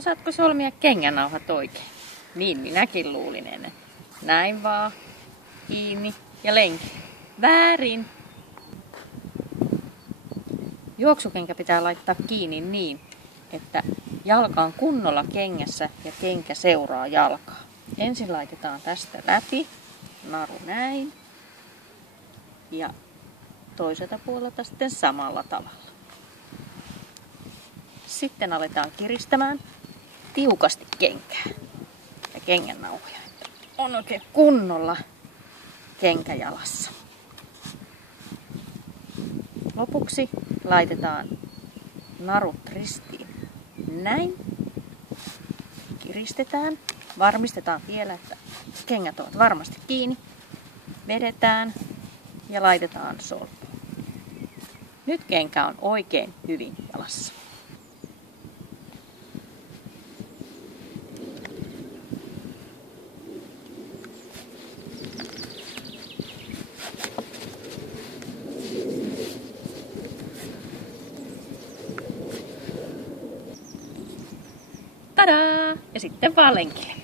Osaatko solmia kengännauhat oikein? Niin minäkin luulin ennen. Näin vaan. Kiinni ja lenki. Väärin. Juoksukenkä pitää laittaa kiinni niin, että jalka on kunnolla kengässä ja kenkä seuraa jalkaa. Ensin laitetaan tästä läpi. Naru näin. Ja toiselta puolelta sitten samalla tavalla. Sitten aletaan kiristämään tiukasti kenkää ja kengännauhoja. On oikein kunnolla kenkä jalassa. Lopuksi laitetaan narut ristiin. Näin. Kiristetään. Varmistetaan vielä, että kengät ovat varmasti kiinni. Vedetään ja laitetaan solmuun. Nyt kenkä on oikein hyvin jalassa. Tadaa! Ja sitten vaan lenkille.